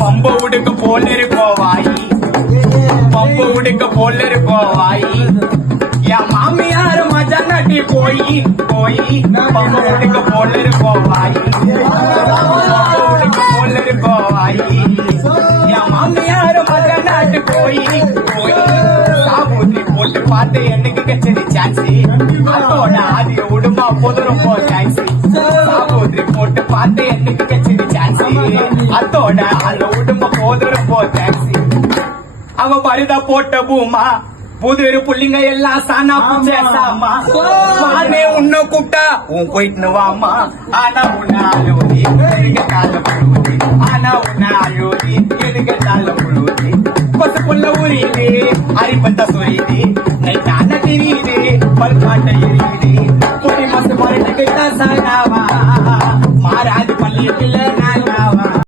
பம்ப உடுக்க போல இருக்கோம் வாயி பம்ப உடுக்க போல இருக்கோம் வாயி என் மாமியார் மஜா நட்டி போய் போய். பம்ப உடுக்க போல இருக்கோம் வாயி பம்ப உடுக்க போல இருக்கோம் வாயி என் மாமியார் மஜா நாட்டு போய் போய். சாபூத்தி பார்த்து என்னைக்கு வச்சிருந்து சான்ஸ் அத்தோட அல்ல உடம்ப போதும் போ டாக்ஸி அவ பரிதா போட்ட பூமா புதிரு புள்ளிங்க எல்லாம் சானா பூச்சேசாமா மானே உன்ன கூப்பிட்டா உன் போயிட்டு வாமா ஆனா உன்ன அயோதி எனக்கு தாழ புழுதி ஆனா உன்ன அயோதி எனக்கு தாழ புழுதி பசு புள்ள உரியுது அரிப்பந்த சொரியுது. நைட்டான தெரியுது பல்பாட்ட எரியுது. பொடி மாசு பாருன்னு கேட்டா சானாவா